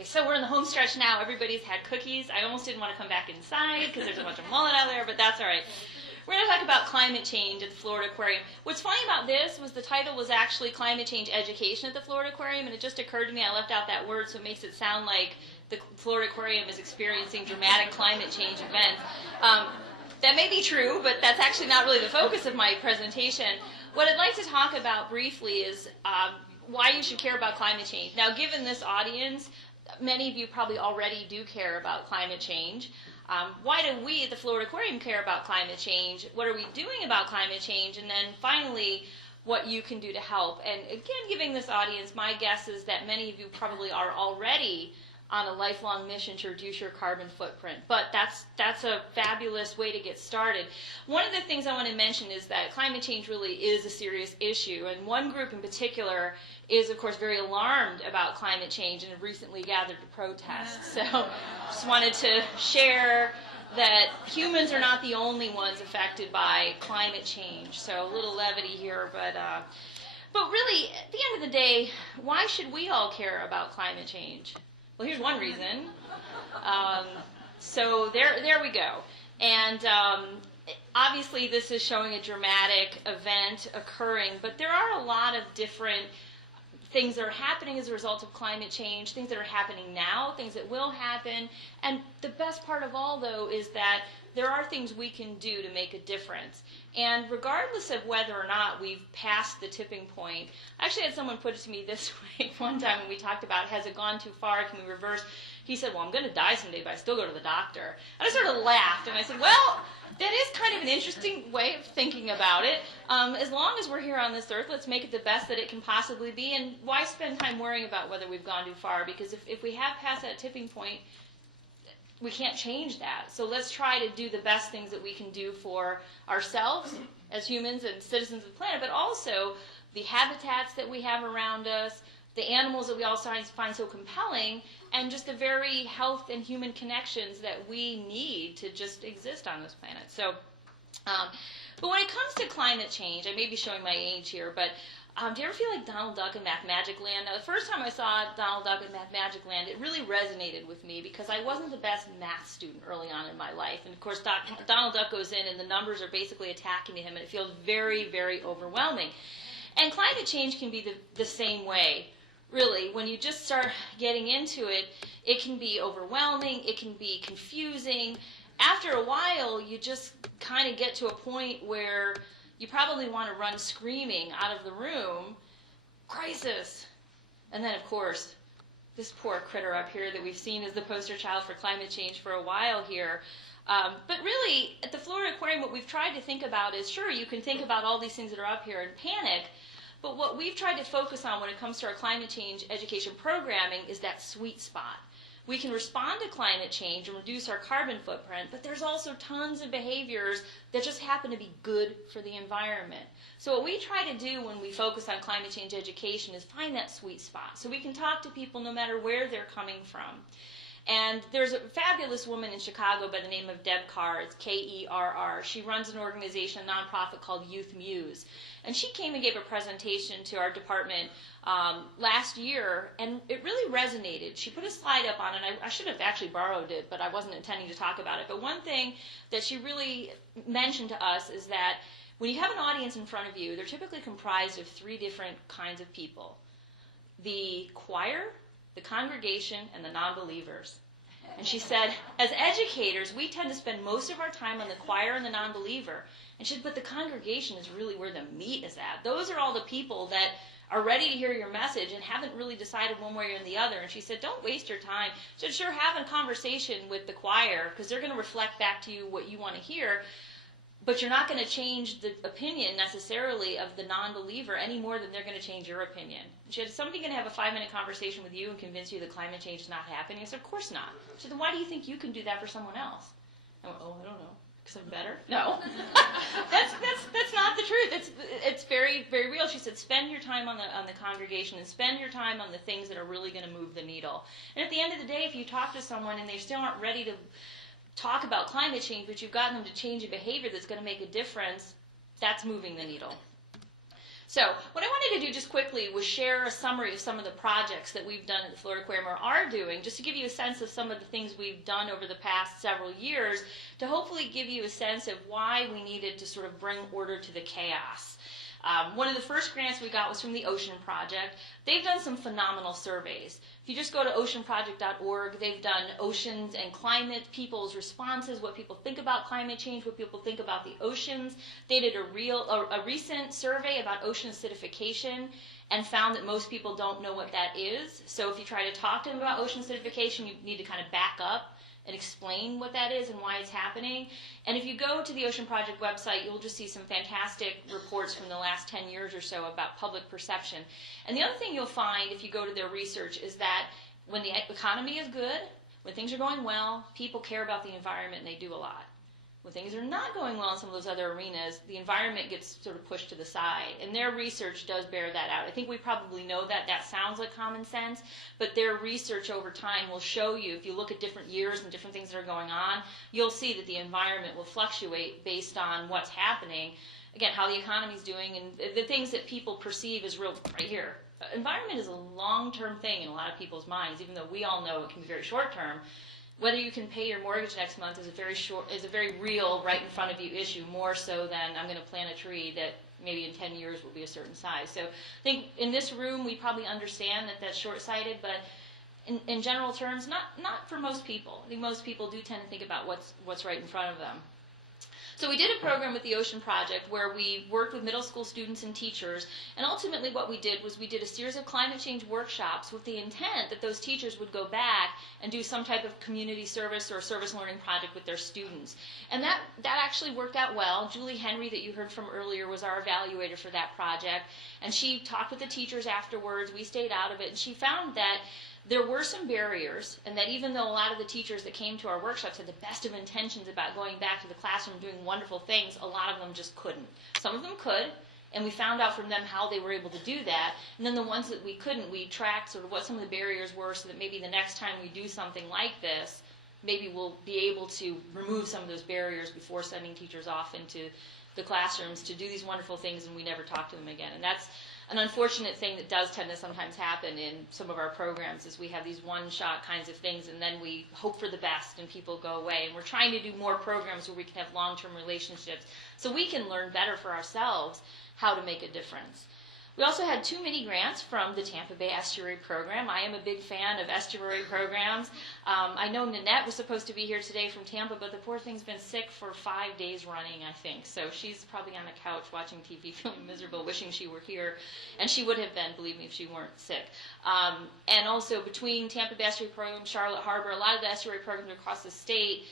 Okay, so we're in the home stretch now. Everybody's had cookies. I almost didn't want to come back inside because there's a bunch of mullet out there, but that's all right. We're going to talk about climate change at the Florida Aquarium. What's funny about this was the title was actually Climate Change Education at the Florida Aquarium, and it just occurred to me I left out that word, so it makes it sound like the Florida Aquarium is experiencing dramatic climate change events. That may be true, but that's actually not really the focus of my presentation. What I'd like to talk about briefly is why you should care about climate change. Now, given this audience, many of you probably already do care about climate change. Why do we at the Florida Aquarium care about climate change? What are we doing about climate change? And then finally, what you can do to help. And again, giving this audience, my guess is that many of you probably are already on a lifelong mission to reduce your carbon footprint. But that's a fabulous way to get started. One of the things I want to mention is that climate change really is a serious issue. And one group in particular is, of course, very alarmed about climate change and have recently gathered to protest. So just wanted to share that humans are not the only ones affected by climate change. So a little levity here, but really, at the end of the day, why should we all care about climate change? Well, here's one reason. So there we go. And obviously this is showing a dramatic event occurring, but there are a lot of different things that are happening as a result of climate change, things that are happening now, things that will happen. And the best part of all, though, is that there are things we can do to make a difference. And regardless of whether or not we've passed the tipping point, I actually had someone put it to me this way one time when we talked about, has it gone too far, can we reverse? He said, well, I'm going to die someday, but I still go to the doctor. And I sort of laughed, and I said, well, that is kind of an interesting way of thinking about it. As long as we're here on this earth, let's make it the best that it can possibly be, and why spend time worrying about whether we've gone too far? Because if we have passed that tipping point, we can't change that. So let's try to do the best things that we can do for ourselves as humans and citizens of the planet, but also the habitats that we have around us, the animals that we all find so compelling, and just the very health and human connections that we need to just exist on this planet. So, but when it comes to climate change, I may be showing my age here, but do you ever feel like Donald Duck in Math Magic Land? Now, the first time I saw Donald Duck in Math Magic Land, it really resonated with me because I wasn't the best math student early on in my life. And, of course, Donald Duck goes in and the numbers are basically attacking him, and it feels very, very overwhelming. And climate change can be the same way, really. When you just start getting into it, it can be overwhelming, it can be confusing. After a while, you just kind of get to a point where you probably want to run screaming out of the room, crisis. And then, of course, this poor critter up here that we've seen as the poster child for climate change for a while here. But really, at the Florida Aquarium, what we've tried to think about is, sure, you can think about all these things that are up here and panic, but what we've tried to focus on when it comes to our climate change education programming is that sweet spot. We can respond to climate change and reduce our carbon footprint, but there's also tons of behaviors that just happen to be good for the environment. So what we try to do when we focus on climate change education is find that sweet spot so we can talk to people no matter where they're coming from. And there's a fabulous woman in Chicago by the name of Deb Carr. It's Kerr. She runs an organization, a nonprofit called Youth Muse. And she came and gave a presentation to our department last year, and it really resonated. She put a slide up on it. I should have actually borrowed it, but I wasn't intending to talk about it. But one thing that she really mentioned to us is that when you have an audience in front of you, they're typically comprised of three different kinds of people: the choir, the congregation, and the non-believers. And she said, as educators, we tend to spend most of our time on the choir and the non-believer. And she said, but the congregation is really where the meat is at. Those are all the people that are ready to hear your message and haven't really decided one way or the other. And she said, don't waste your time. She said, sure, have a conversation with the choir because they're going to reflect back to you what you want to hear. But you're not going to change the opinion necessarily of the non-believer any more than they're going to change your opinion. She said, is somebody going to have a 5-minute conversation with you and convince you that climate change is not happening? I said, of course not. She said, then why do you think you can do that for someone else? I went, oh, I don't know. Because I'm better? No. that's not the truth. It's very, very real. She said, spend your time on the congregation and spend your time on the things that are really going to move the needle. And at the end of the day, if you talk to someone and they still aren't ready to talk about climate change, but you've gotten them to change a behavior that's going to make a difference, that's moving the needle. So what I wanted to do just quickly was share a summary of some of the projects that we've done at the Florida Aquarium or are doing, just to give you a sense of some of the things we've done over the past several years, to hopefully give you a sense of why we needed to sort of bring order to the chaos. One of the first grants we got was from the Ocean Project. They've done some phenomenal surveys. If you just go to oceanproject.org, they've done oceans and climate, people's responses, what people think about climate change, what people think about the oceans. They did a recent survey about ocean acidification and found that most people don't know what that is. So if you try to talk to them about ocean acidification, you need to kind of back up and explain what that is and why it's happening. And if you go to the Ocean Project website, you'll just see some fantastic reports from the last 10 years or so about public perception. And the other thing you'll find if you go to their research is that when the economy is good, when things are going well, people care about the environment and they do a lot. When things are not going well in some of those other arenas, the environment gets sort of pushed to the side. And their research does bear that out. I think we probably know that. That sounds like common sense. But their research over time will show you, if you look at different years and different things that are going on, you'll see that the environment will fluctuate based on what's happening. Again, how the economy's doing and the things that people perceive as real right here. Environment is a long-term thing in a lot of people's minds, even though we all know it can be very short-term. Whether you can pay your mortgage next month is a very real, right in front of you issue, more so than I'm going to plant a tree that maybe in 10 years will be a certain size. So I think in this room we probably understand that that's short-sighted, but in general terms, not for most people. I think most people do tend to think about what's right in front of them. So we did a program with the Ocean Project where we worked with middle school students and teachers, and ultimately what we did was we did a series of climate change workshops with the intent that those teachers would go back and do some type of community service or service learning project with their students. And that actually worked out well. Julie Henry, that you heard from earlier, was our evaluator for that project, and she talked with the teachers afterwards. We stayed out of it, and she found that there were some barriers, and that even though a lot of the teachers that came to our workshops had the best of intentions about going back to the classroom and doing wonderful things, a lot of them just couldn't. Some of them could, and we found out from them how they were able to do that. And then the ones that we couldn't, we tracked sort of what some of the barriers were so that maybe the next time we do something like this, maybe we'll be able to remove some of those barriers before sending teachers off into the classrooms to do these wonderful things and we never talk to them again. And that's an unfortunate thing that does tend to sometimes happen in some of our programs is we have these one-shot kinds of things and then we hope for the best and people go away. And we're trying to do more programs where we can have long-term relationships so we can learn better for ourselves how to make a difference. We also had 2 mini grants from the Tampa Bay Estuary Program. I am a big fan of estuary programs. I know Nanette was supposed to be here today from Tampa, but the poor thing's been sick for 5 days running, I think. So she's probably on the couch watching TV feeling miserable, wishing she were here. And she would have been, believe me, if she weren't sick. And also between Tampa Bay Estuary Program, Charlotte Harbor, a lot of the estuary programs across the state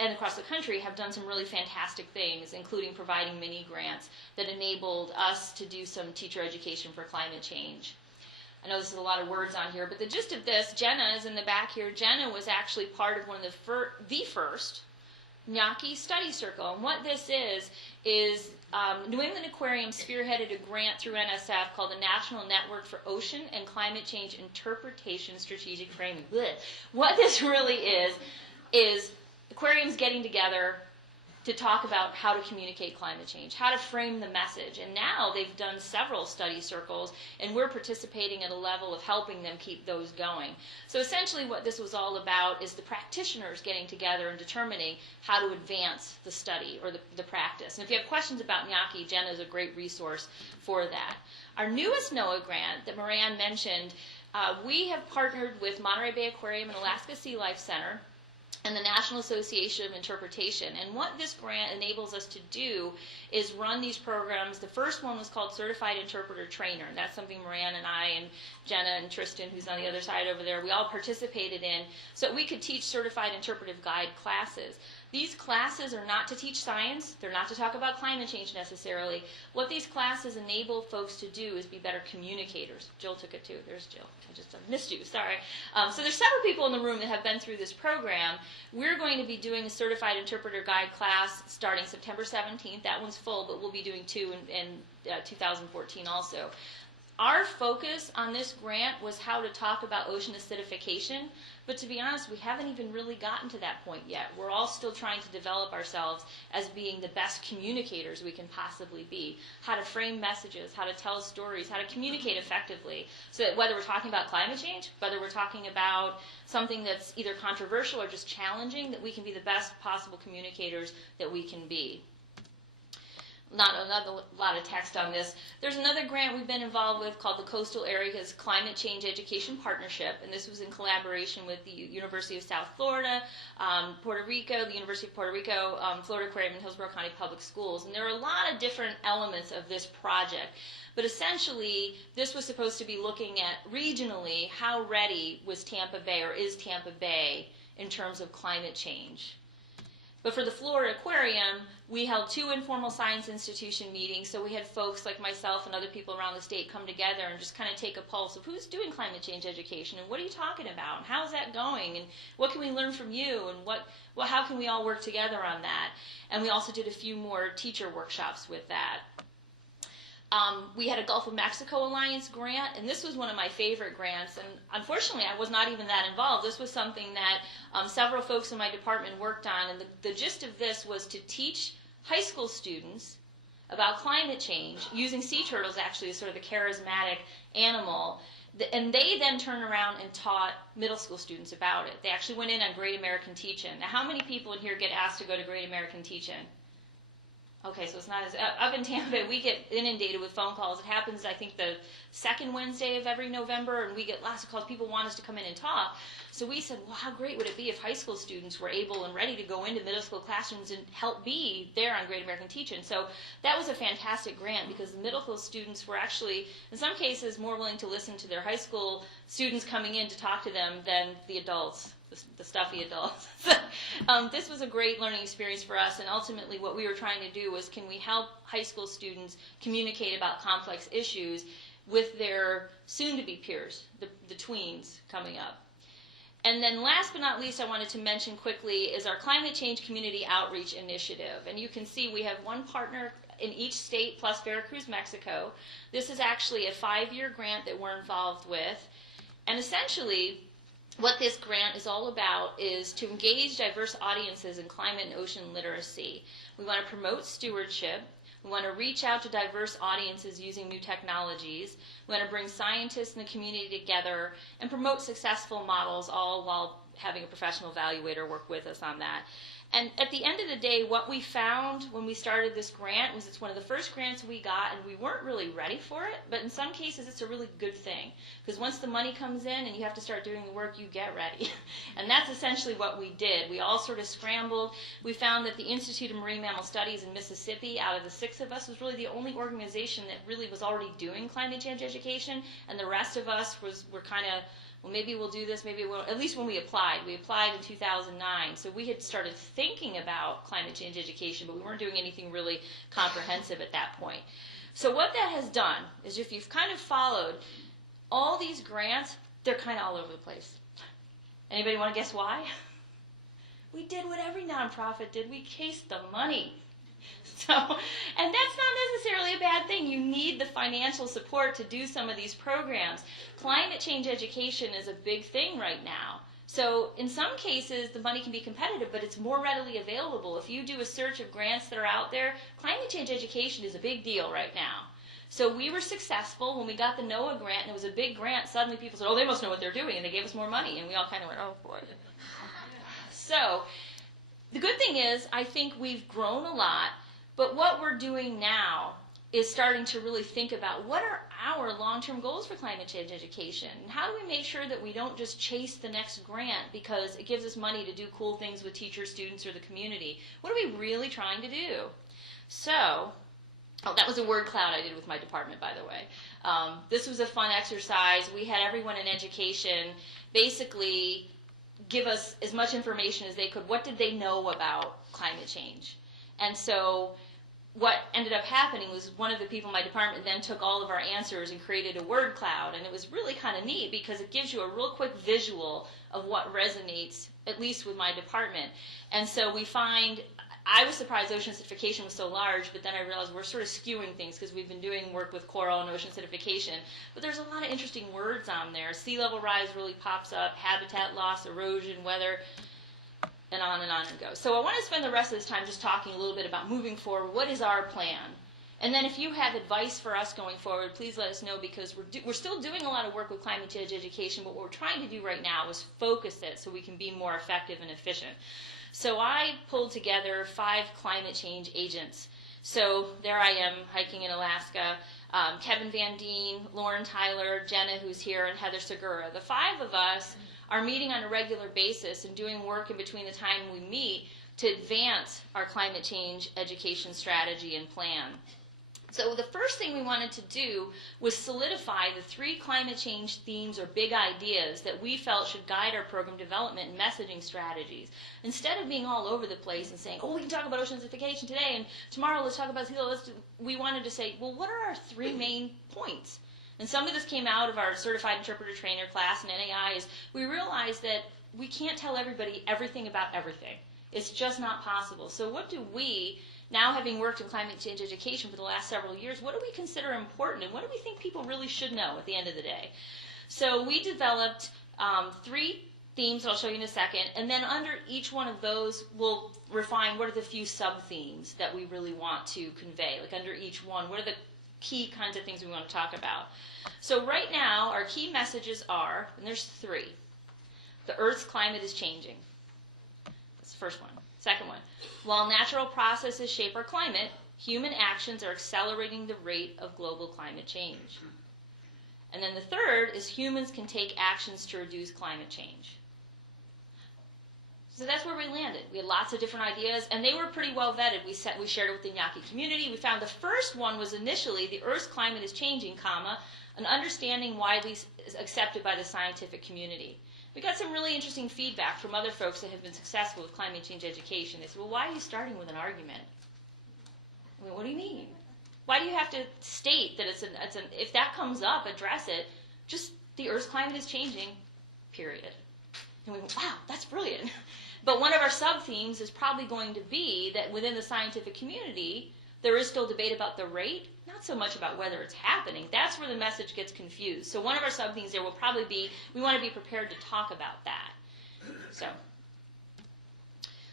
and across the country have done some really fantastic things, including providing mini grants that enabled us to do some teacher education for climate change. I know this is a lot of words on here, but the gist of this, Jenna is in the back here. Jenna was actually part of one of the first Gnocchi Study Circle. And what this is New England Aquarium spearheaded a grant through NSF called the National Network for Ocean and Climate Change Interpretation Strategic Framing. Blech. What this really is aquariums getting together to talk about how to communicate climate change, how to frame the message. And now they've done several study circles, and we're participating at a level of helping them keep those going. So essentially what this was all about is the practitioners getting together and determining how to advance the study or the practice. And if you have questions about Gnocchi, Jenna is a great resource for that. Our newest NOAA grant that Moran mentioned, we have partnered with Monterey Bay Aquarium and Alaska Sea Life Center and the National Association of Interpretation. And what this grant enables us to do is run these programs. The first one was called Certified Interpreter Trainer. And that's something Moran and I and Jenna and Tristan, who's on the other side over there, we all participated in so we could teach Certified Interpretive Guide classes. These classes are not to teach science. They're not to talk about climate change necessarily. What these classes enable folks to do is be better communicators. Jill took it too. There's Jill. I just missed you. Sorry. So there's several people in the room that have been through this program. We're going to be doing a Certified Interpreter Guide class starting September 17th. That one's full, but we'll be doing 2 in 2014 also. our focus on this grant was how to talk about ocean acidification, but to be honest, we haven't even really gotten to that point yet. We're all still trying to develop ourselves as being the best communicators we can possibly be, how to frame messages, how to tell stories, how to communicate effectively, so that whether we're talking about climate change, whether we're talking about something that's either controversial or just challenging, that we can be the best possible communicators that we can be. Not a lot of text on this. There's another grant we've been involved with called the Coastal Areas Climate Change Education Partnership, and this was in collaboration with the University of South Florida, Puerto Rico, the University of Puerto Rico, Florida Aquarium, and Hillsborough County Public Schools. And there are a lot of different elements of this project. But essentially, this was supposed to be looking at regionally how ready was Tampa Bay, or is Tampa Bay, in terms of climate change. But for the Florida Aquarium, we held 2 informal science institution meetings, so we had folks like myself and other people around the state come together and just kind of take a pulse of who's doing climate change education, and what are you talking about, and how's that going, and what can we learn from you, and how can we all work together on that. And we also did a few more teacher workshops with that. We had a Gulf of Mexico Alliance grant, and this was one of my favorite grants, and unfortunately I was not even that involved. This was something that several folks in my department worked on, and the gist of this was to teach high school students about climate change, using sea turtles actually as sort of a charismatic animal, and they then turned around and taught middle school students about it. They actually went in on Great American Teach-In. Now, how many people in here get asked to go to Great American Teach-In? Okay, so it's not as, up in Tampa Bay, we get inundated with phone calls. It happens, I think, the second Wednesday of every November, and we get lots of calls. People want us to come in and talk. So we said, well, how great would it be if high school students were able and ready to go into middle school classrooms and help be there on Great American Teach-In? So that was a fantastic grant, because the middle school students were actually, in some cases, more willing to listen to their high school students coming in to talk to them than the adults. The stuffy adults. This was a great learning experience for us, and ultimately what we were trying to do was, can we help high school students communicate about complex issues with their soon-to-be peers, the tweens coming up. And then last but not least, I wanted to mention quickly is our Climate Change Community Outreach Initiative. And you can see we have one partner in each state plus Veracruz, Mexico. This is actually a 5-year grant that we're involved with. And essentially, what this grant is all about is to engage diverse audiences in climate and ocean literacy. We want to promote stewardship. We want to reach out to diverse audiences using new technologies. We want to bring scientists in the community together and promote successful models, all while having a professional evaluator work with us on that. And at the end of the day, what we found when we started this grant was it's one of the first grants we got, and we weren't really ready for it, but in some cases it's a really good thing, because once the money comes in and you have to start doing the work, you get ready. And that's essentially what we did. We all sort of scrambled. We found that the Institute of Marine Mammal Studies in Mississippi, out of the 6 of us, was really the only organization that really was already doing climate change education, and the rest of us were kind of, well, maybe we'll do this, maybe we'll, at least when we applied. We applied in 2009, so we had started thinking about climate change education, but we weren't doing anything really comprehensive at that point. So what that has done is, if you've kind of followed all these grants, they're kind of all over the place. Anybody want to guess why? We did what every nonprofit did. We chased the money. So, and that's not necessarily a bad thing. You need the financial support to do some of these programs. Climate change education is a big thing right now. So in some cases, the money can be competitive, but it's more readily available. If you do a search of grants that are out there, climate change education is a big deal right now. So we were successful when we got the NOAA grant, and it was a big grant. Suddenly people said, oh, they must know what they're doing, and they gave us more money, and we all kind of went, oh, boy. So the good thing is, I think we've grown a lot. But what we're doing now is starting to really think about what are our long-term goals for climate change education, and how do we make sure that we don't just chase the next grant because it gives us money to do cool things with teachers, students, or the community. What are we really trying to do? So, oh, that was a word cloud I did with my department, by the way. This was a fun exercise. We had everyone in education basically give us as much information as they could. What did they know about climate change? And so what ended up happening was one of the people in my department then took all of our answers and created a word cloud, and it was really kind of neat because it gives you a real quick visual of what resonates, at least with my department. And so we find, I was surprised ocean acidification was so large, but then I realized we're sort of skewing things because we've been doing work with coral and ocean acidification. But there's a lot of interesting words on there. Sea level rise really pops up, habitat loss, erosion, weather, and on and on it goes. So I want to spend the rest of this time just talking a little bit about moving forward. What is our plan? And then if you have advice for us going forward, please let us know, because we're still doing a lot of work with climate change education, but what we're trying to do right now is focus it so we can be more effective and efficient. So I pulled together 5 climate change agents. So there I am hiking in Alaska, Kevin Van Deen, Lauren Tyler, Jenna who's here, and Heather Segura. The 5 of us are meeting on a regular basis and doing work in between the time we meet to advance our climate change education strategy and plan. So the first thing we wanted to do was solidify the 3 climate change themes or big ideas that we felt should guide our program development and messaging strategies. Instead of being all over the place and saying, oh, we can talk about ocean acidification today, and tomorrow let's talk about sea level, we wanted to say, well, what are our 3 main points? And some of this came out of our certified interpreter trainer class and NAI is we realized that we can't tell everybody everything about everything. It's just not possible. So what do we, now having worked in climate change education for the last several years, what do we consider important, and what do we think people really should know at the end of the day? So we developed 3 themes that I'll show you in a second, and then under each one of those we'll refine what are the few sub-themes that we really want to convey. Like under each one, what are the key kinds of things we want to talk about. So right now our key messages are, and there's 3. The Earth's climate is changing. That's the first one. Second one, while natural processes shape our climate, human actions are accelerating the rate of global climate change. And then the third is humans can take actions to reduce climate change. So that's where we landed. We had lots of different ideas, and they were pretty well vetted. We shared it with the Iñaki community. We found the first one was initially the Earth's climate is changing, an understanding widely accepted by the scientific community. We got some really interesting feedback from other folks that have been successful with climate change education. They said, well, why are you starting with an argument? I mean, what do you mean? Why do you have to state that if that comes up, address it, just the Earth's climate is changing, period. And we went, wow, that's brilliant. But one of our sub-themes is probably going to be that within the scientific community, there is still debate about the rate, not so much about whether it's happening. That's where the message gets confused. So one of our sub-themes there will probably be, we want to be prepared to talk about that.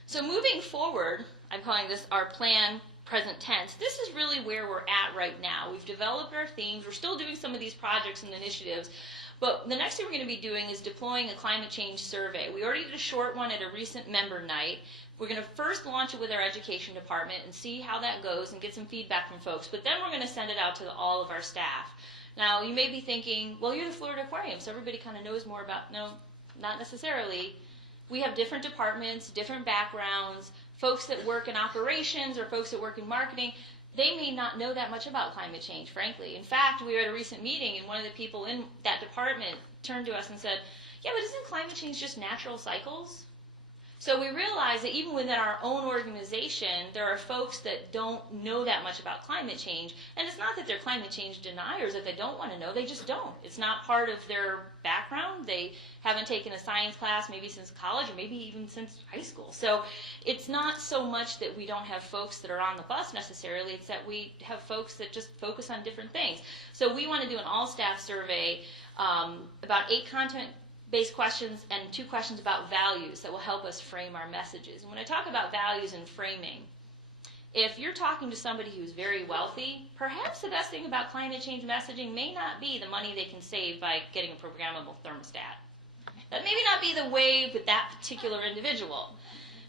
So moving forward, I'm calling this our plan present tense. This is really where we're at right now. We've developed our themes. We're still doing some of these projects and initiatives. But the next thing we're going to be doing is deploying a climate change survey. We already did a short one at a recent member night. We're going to first launch it with our education department and see how that goes and get some feedback from folks. But then we're going to send it out to all of our staff. Now, you may be thinking, well, you're the Florida Aquarium, so everybody kind of knows more about, no, not necessarily. We have different departments, different backgrounds, folks that work in operations or folks that work in marketing. They may not know that much about climate change, frankly. In fact, we were at a recent meeting, and one of the people in that department turned to us and said, yeah, but isn't climate change just natural cycles? So we realized that even within our own organization, there are folks that don't know that much about climate change. And it's not that they're climate change deniers, that they don't want to know. They just don't. It's not part of their background. They haven't taken a science class maybe since college or maybe even since high school. So it's not so much that we don't have folks that are on the bus necessarily. It's that we have folks that just focus on different things. So we want to do an all-staff survey, about 8 content-based questions and 2 questions about values that will help us frame our messages. And when I talk about values and framing, if you're talking to somebody who's very wealthy, perhaps the best thing about climate change messaging may not be the money they can save by getting a programmable thermostat. That maybe not be the way with that particular individual.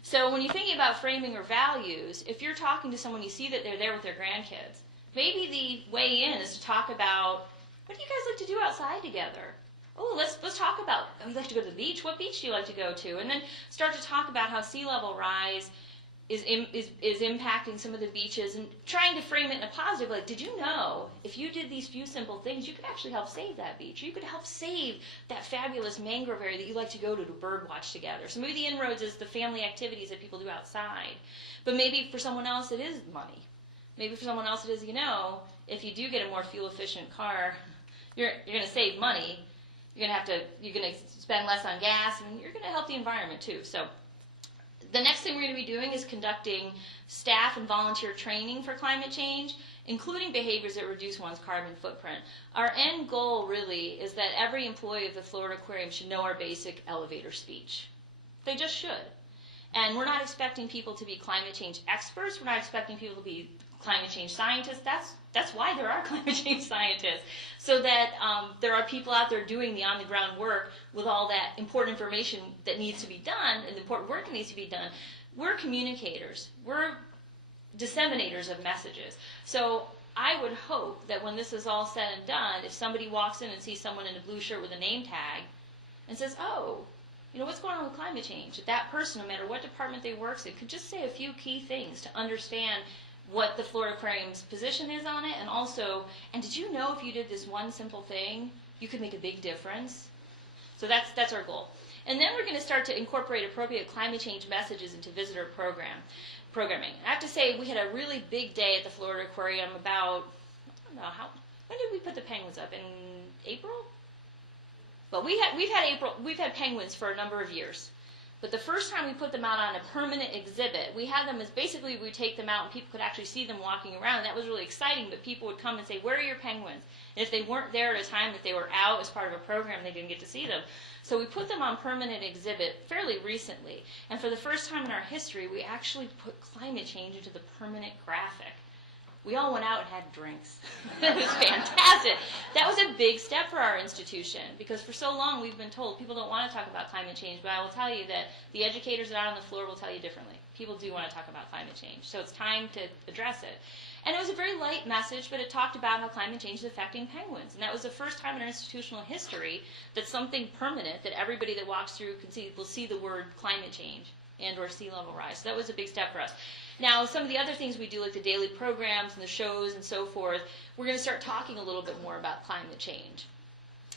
So when you're thinking about framing or values, if you're talking to someone, you see that they're there with their grandkids, maybe the way in is to talk about, what do you guys like to do outside together? Oh, let's talk about, oh, you like to go to the beach? What beach do you like to go to? And then start to talk about how sea level rise is impacting some of the beaches and trying to frame it in a positive, like, did you know if you did these few simple things, you could actually help save that beach, or you could help save that fabulous mangrove area that you like to go to bird watch together. So maybe the inroads is the family activities that people do outside. But maybe for someone else it is money. Maybe for someone else it is, if you do get a more fuel efficient car, you're going to save money. You're going to spend less on gas, and you're going to help the environment too. So The next thing we're going to be doing is conducting staff and volunteer training for climate change, including behaviors that reduce one's carbon footprint. Our end goal really is that every employee of the Florida Aquarium should know our basic elevator speech. They just should. And we're not expecting people to be climate change experts. We're not expecting people to be climate change scientists. That's why there are climate change scientists, so that there are people out there doing the on-the-ground work with all that important information that needs to be done and the important work that needs to be done. We're communicators. We're disseminators of messages. So I would hope that when this is all said and done, if somebody walks in and sees someone in a blue shirt with a name tag and says, oh, you know, what's going on with climate change? That person, no matter what department they work in, could just say a few key things to understand what the Florida Aquarium's position is on it, and also, and did you know if you did this one simple thing, you could make a big difference? So that's our goal. And then we're going to start to incorporate appropriate climate change messages into visitor programming. I have to say, we had a really big day at the Florida Aquarium about, I don't know, when did we put the penguins up? In April? Well, we've had penguins for a number of years. But the first time we put them out on a permanent exhibit, we had them as basically we take them out and people could actually see them walking around. And that was really exciting, but people would come and say, where are your penguins? And if they weren't there at a time that they were out as part of a program, they didn't get to see them. So we put them on permanent exhibit fairly recently. And for the first time in our history, we actually put climate change into the permanent graphic. We all went out and had drinks. It was fantastic. That was a big step for our institution, because for so long we've been told people don't want to talk about climate change, but I will tell you that the educators that are out on the floor will tell you differently. People do want to talk about climate change, so it's time to address it. And it was a very light message, but it talked about how climate change is affecting penguins. And that was the first time in our institutional history that something permanent that everybody that walks through will see the word climate change and or sea level rise. So that was a big step for us. Now, some of the other things we do, like the daily programs and the shows and so forth, we're going to start talking a little bit more about climate change.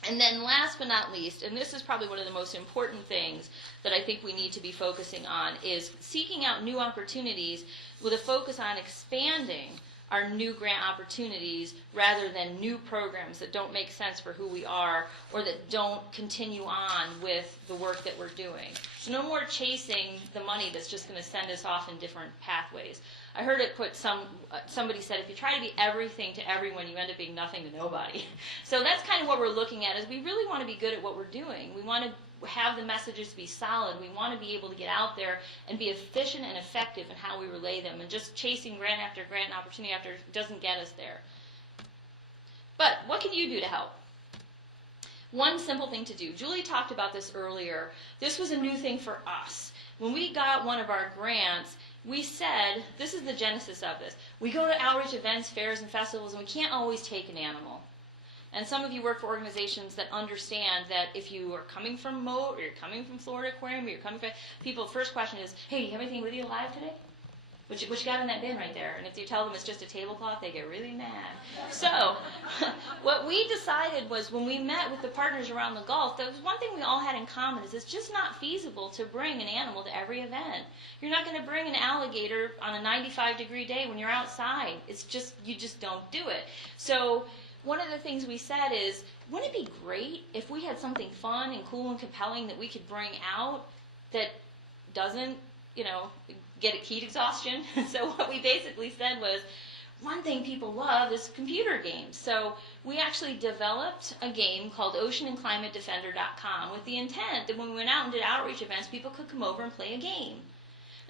And then last but not least, and this is probably one of the most important things that I think we need to be focusing on, is seeking out new opportunities with a focus on expanding our new grant opportunities rather than new programs that don't make sense for who we are or that don't continue on with the work that we're doing. So no more chasing the money that's just going to send us off in different pathways. I heard it put, somebody said, if you try to be everything to everyone, you end up being nothing to nobody. So that's kind of what we're looking at, is we really want to be good at what we're doing. We want to have the messages be solid. We want to be able to get out there and be efficient and effective in how we relay them. And just chasing grant after grant and opportunity after doesn't get us there. But what can you do to help? One simple thing to do. Julie talked about this earlier. This was a new thing for us. When we got one of our grants, we said, this is the genesis of this. We go to outreach events, fairs, and festivals, and we can't always take an animal. And some of you work for organizations that understand that if you are coming from Moat, or you're coming from Florida Aquarium, or you're coming from people, the first question is, hey, do you have anything with you alive today? What you got in that bin right there? And if you tell them it's just a tablecloth, they get really mad. So what we decided was, when we met with the partners around the Gulf, there was one thing we all had in common, is it's just not feasible to bring an animal to every event. You're not going to bring an alligator on a 95-degree day when you're outside. It's just, you just don't do it. So one of the things we said is, wouldn't it be great if we had something fun and cool and compelling that we could bring out that doesn't, get heat exhaustion? So what we basically said was, one thing people love is computer games. So we actually developed a game called oceanandclimatedefender.com with the intent that when we went out and did outreach events, people could come over and play a game.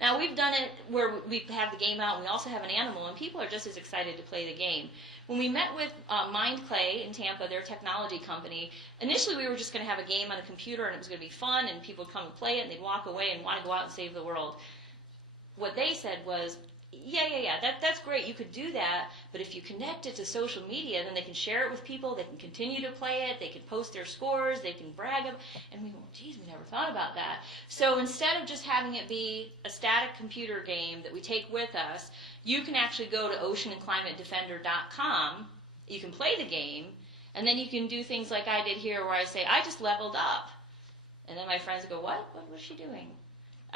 Now, we've done it where we have the game out and we also have an animal, and people are just as excited to play the game. When we met with Mind Clay in Tampa, their technology company, initially we were just going to have a game on a computer and it was going to be fun and people would come and play it and they'd walk away and want to go out and save the world. What they said was, yeah, that's great, you could do that, but if you connect it to social media, then they can share it with people, they can continue to play it, they can post their scores, they can brag about it. And we go, geez, we never thought about that. So instead of just having it be a static computer game that we take with us, you can actually go to oceanandclimatedefender.com, you can play the game, and then you can do things like I did here where I say, I just leveled up. And then my friends go, what? What was she doing?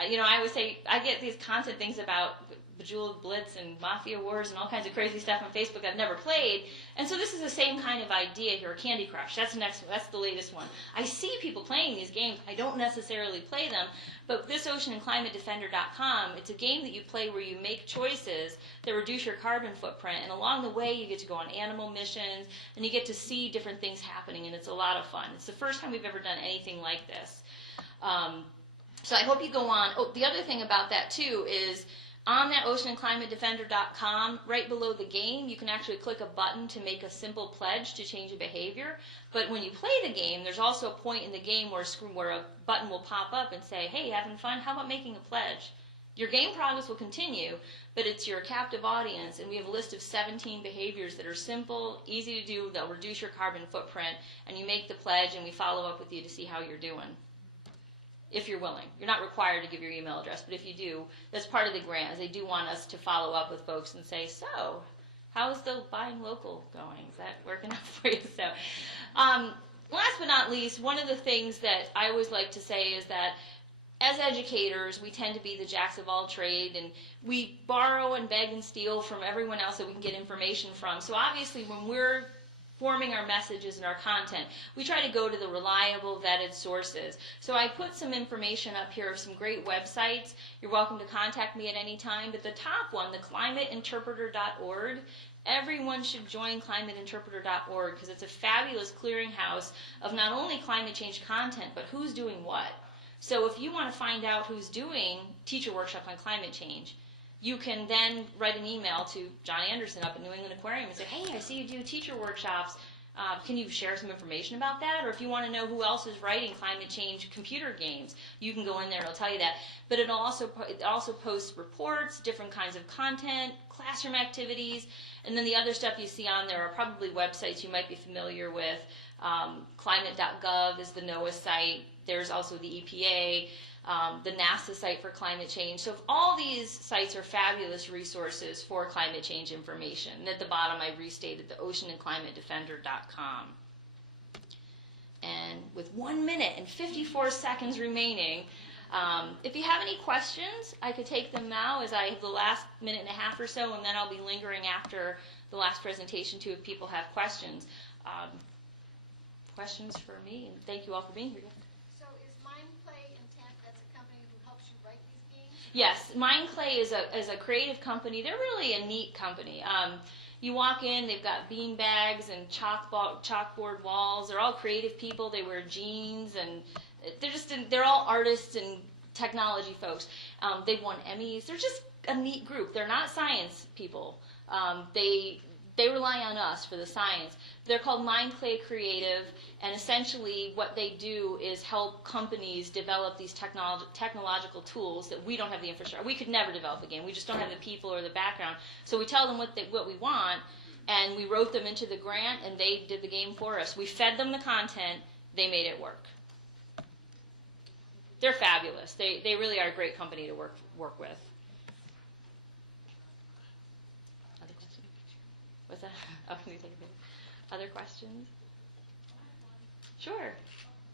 You know, I always say, I get these constant things about Bejeweled Blitz and Mafia Wars and all kinds of crazy stuff on Facebook I've never played. And so this is the same kind of idea here, Candy Crush. That's the next one. That's the latest one. I see people playing these games. I don't necessarily play them. But this oceanandclimatedefender.com, it's a game that you play where you make choices that reduce your carbon footprint. And along the way, you get to go on animal missions, and you get to see different things happening, and it's a lot of fun. It's the first time we've ever done anything like this. So I hope you go on. Oh, the other thing about that, too, is on that oceanandclimatedefender.com, right below the game, you can actually click a button to make a simple pledge to change a behavior. But when you play the game, there's also a point in the game where a button will pop up and say, hey, having fun? How about making a pledge? Your game progress will continue, but it's your captive audience, and we have a list of 17 behaviors that are simple, easy to do, they'll reduce your carbon footprint, and you make the pledge, and we follow up with you to see how you're doing. If you're willing. You're not required to give your email address, but if you do, that's part of the grant, is they do want us to follow up with folks and say, so, how's the buying local going? Is that working out for you? So, last but not least, one of the things that I always like to say is that as educators, we tend to be the jacks of all trade, and we borrow and beg and steal from everyone else that we can get information from. So obviously, when we're forming our messages and our content, we try to go to the reliable, vetted sources. So I put some information up here of some great websites. You're welcome to contact me at any time. But the top one, the climateinterpreter.org, everyone should join climateinterpreter.org because it's a fabulous clearinghouse of not only climate change content, but who's doing what. So if you want to find out who's doing teacher workshop on climate change, you can then write an email to John Anderson up at New England Aquarium and say, hey, I see you do teacher workshops. Can you share some information about that? Or if you want to know who else is writing climate change computer games, you can go in there and it'll tell you that. But it also posts reports, different kinds of content, classroom activities, and then the other stuff you see on there are probably websites you might be familiar with. Climate.gov is the NOAA site. There's also the EPA. The NASA site for climate change. So all these sites are fabulous resources for climate change information. And at the bottom I restated the oceanandclimatedefender.com. And with 1 minute and 54 seconds remaining, if you have any questions, I could take them now as I have the last minute and a half or so, and then I'll be lingering after the last presentation too if people have questions. Questions for me, and thank you all for being here. Yes, Mindclay is a creative company. They're really a neat company. You walk in, they've got bean bags and chalkboard walls. They're all creative people. They wear jeans, and they're all artists and technology folks. They've won Emmys. They're just a neat group. They're not science people. They rely on us for the science. They're called Mindclay Creative, and essentially what they do is help companies develop these technological tools that we don't have the infrastructure. We could never develop a game. We just don't have the people or the background. So we tell them what we want, and we wrote them into the grant, and they did the game for us. We fed them the content. They made it work. They're fabulous. They really are a great company to work with. What's that? Oh, can you take a picture? Other questions? Sure.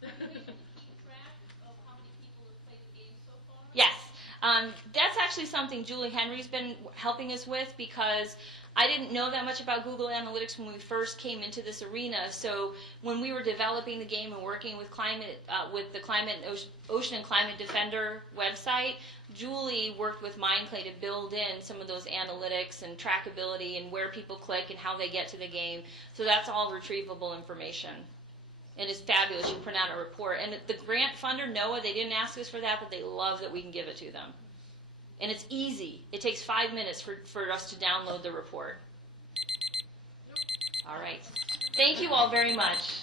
Can we keep track of how many people have played the game so far? Yes. That's actually something Julie Henry's been helping us with because I didn't know that much about Google Analytics when we first came into this arena. So when we were developing the game and working with the Ocean and Climate Defender website, Julie worked with Mindclay to build in some of those analytics and trackability and where people click and how they get to the game. So that's all retrievable information. And it's fabulous. You print out a report. And the grant funder, NOAA, they didn't ask us for that, but they love that we can give it to them. And it's easy. It takes 5 minutes for us to download the report. All right. Thank you all very much.